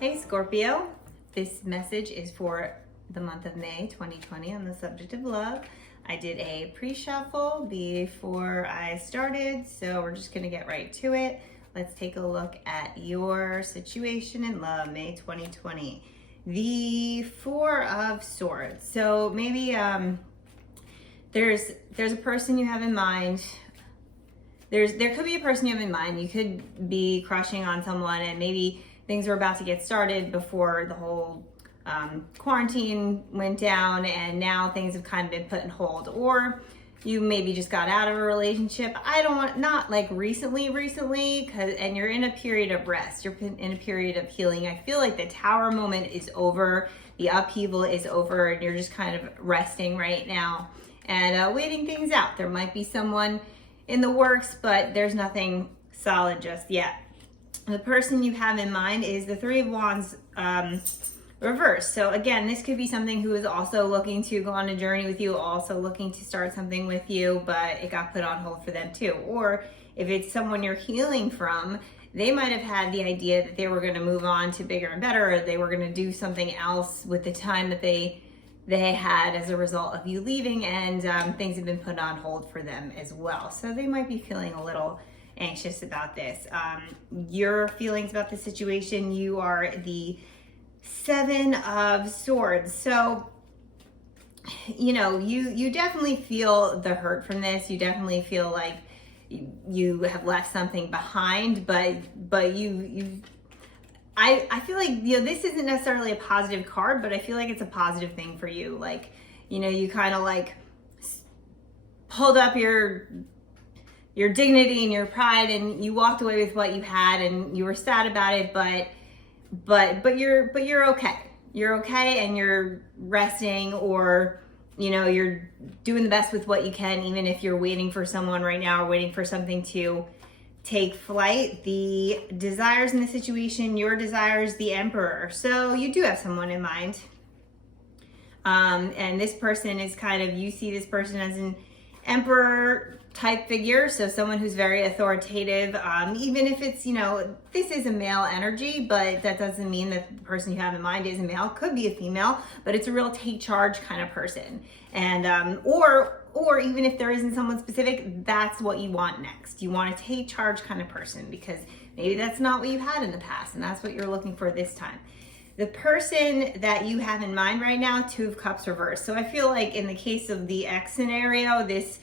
Hey Scorpio, this message is for the month of May 2020 on the subject of love. I did a pre-shuffle before I started, so we're just gonna get right to it. Let's take a look at your situation in love, May 2020. The Four of Swords. So maybe there's a person you have in mind. There could be a person you have in mind. You could be crushing on someone and maybe things were about to get started before the whole quarantine went down, and now things have kind of been put on hold. Or you maybe just got out of a relationship. Not like recently, and you're in a period of rest. You're in a period of healing. I feel like the Tower moment is over. The upheaval is over, and you're just kind of resting right now and waiting things out. There might be someone in the works, but there's nothing solid just yet. The person you have in mind is the Three of Wands reversed. So again, this could be something who is also looking to go on a journey with you, also looking to start something with you, but it got put on hold for them too. Or if it's someone you're healing from, they might have had the idea that they were going to move on to bigger and better, or they were going to do something else with the time that they had as a result of you leaving, and things have been put on hold for them as well. So they might be feeling a little anxious about this. Your feelings about the situation, you are the Seven of Swords. So, you know, you definitely feel the hurt from this. You definitely feel like you have left something behind, but I feel like, you know, this isn't necessarily a positive card, but I feel like it's a positive thing for you. Like, you know, you kind of like pulled up your dignity and your pride, and you walked away with what you had, and you were sad about it, but you're okay. You're okay, and you're resting, or, you know, you're doing the best with what you can, even if you're waiting for someone right now or waiting for something to take flight. The desires in the situation, your desires, the Emperor. So you do have someone in mind. And this person is kind of, you see this person as an Emperor type figure, so someone who's very authoritative, even if it's, you know, this is a male energy, but that doesn't mean that the person you have in mind is a male. Could be a female, but it's a real take charge kind of person. And or even if there isn't someone specific, that's what you want next. You want a take charge kind of person, because maybe that's not what you had in the past, and that's what you're looking for this time. The person that you have in mind right now, Two of Cups reversed. So I feel like in the case of the ex scenario, this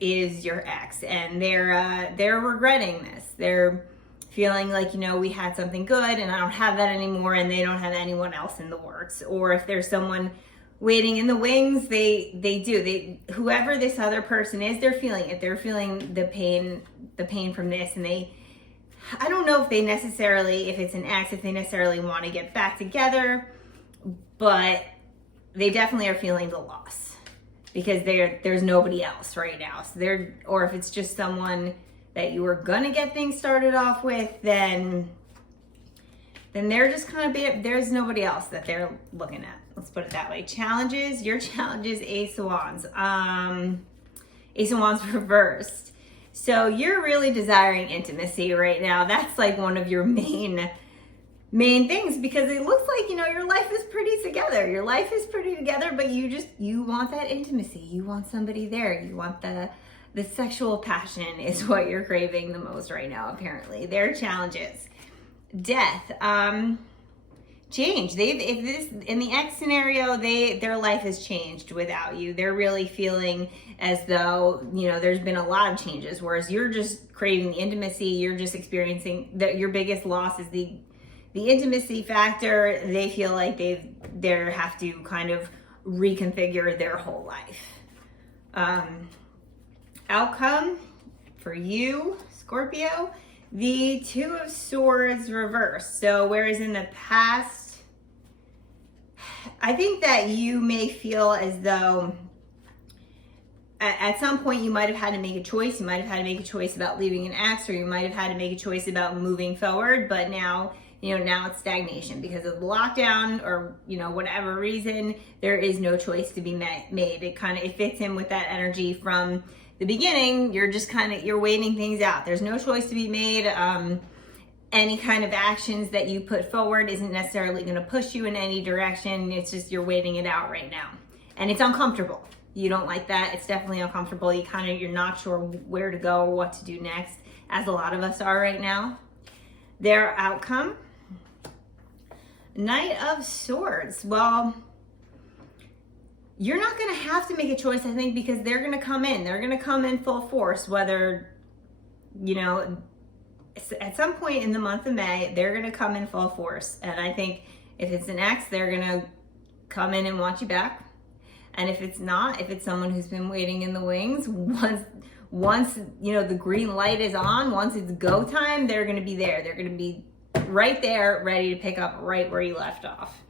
is your ex, and they're regretting this. They're feeling like, you know, we had something good and I don't have that anymore, and they don't have anyone else in the works. Or if there's someone waiting in the wings, whoever this other person is, they're feeling it. They're feeling the pain from this, and I don't know if if it's an ex, if they necessarily want to get back together, but they definitely are feeling the loss, because there's nobody else right now. So or if it's just someone that you were gonna get things started off with, then they're just kind of there's nobody else that they're looking at. Let's put it that way. Challenges, your challenge is Ace of Wands. Ace of Wands reversed. So you're really desiring intimacy right now. That's like one of your main things, because it looks like, you know, your life is pretty together. Your life is pretty together, but you want that intimacy. You want somebody there. You want the sexual passion is what you're craving the most right now, apparently. Their challenges. Death. Change. In the X scenario, their life has changed without you. They're really feeling as though, you know, there's been a lot of changes, whereas you're just craving the intimacy. You're just experiencing that your biggest loss is the intimacy factor. They feel like they have to kind of reconfigure their whole life. Outcome for you, Scorpio, the Two of Swords reversed. So whereas in the past, I think that you may feel as though at some point you might have had to make a choice. You might have had to make a choice about leaving an ex, or you might have had to make a choice about moving forward, but now, you know, now it's stagnation because of the lockdown, or, you know, whatever reason, there is no choice to be made. It fits in with that energy from the beginning. You're just you're waiting things out. There's no choice to be made. any kind of actions that you put forward isn't necessarily going to push you in any direction. It's just you're waiting it out right now. And it's uncomfortable. You don't like that. It's definitely uncomfortable. You're not sure where to go or what to do next, as a lot of us are right now. Their outcome, Knight of Swords. Well, you're not going to have to make a choice, I think, because they're going to come in. They're going to come in full force, whether, you know, at some point in the month of May, they're going to come in full force. And I think if it's an ex, they're going to come in and want you back. And if it's not, if it's someone who's been waiting in the wings, once you know the green light is on, once it's go time, they're going to be there. They're going to be right there, ready to pick up right where you left off.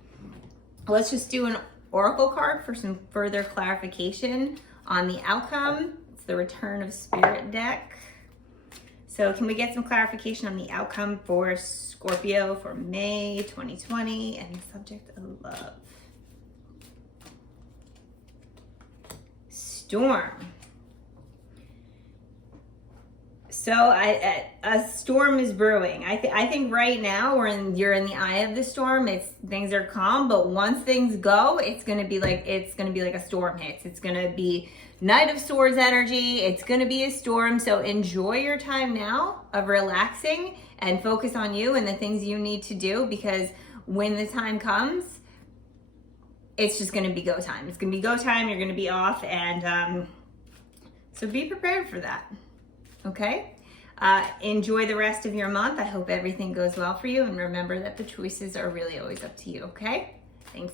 Let's just do an oracle card for some further clarification on the outcome. It's the Return of Spirit deck. So can we get some clarification on the outcome for Scorpio for May 2020 and the subject of love? Storm. So a storm is brewing. I think right now you're in the eye of the storm. Things are calm, but once things go, it's gonna be like a storm hits. It's gonna be Knight of Swords energy. It's gonna be a storm. So enjoy your time now of relaxing and focus on you and the things you need to do, because when the time comes, it's just gonna be go time. It's gonna be go time. You're gonna be off, and so be prepared for that. Okay. Enjoy the rest of your month. I hope everything goes well for you, and remember that the choices are really always up to you. Okay. Thanks.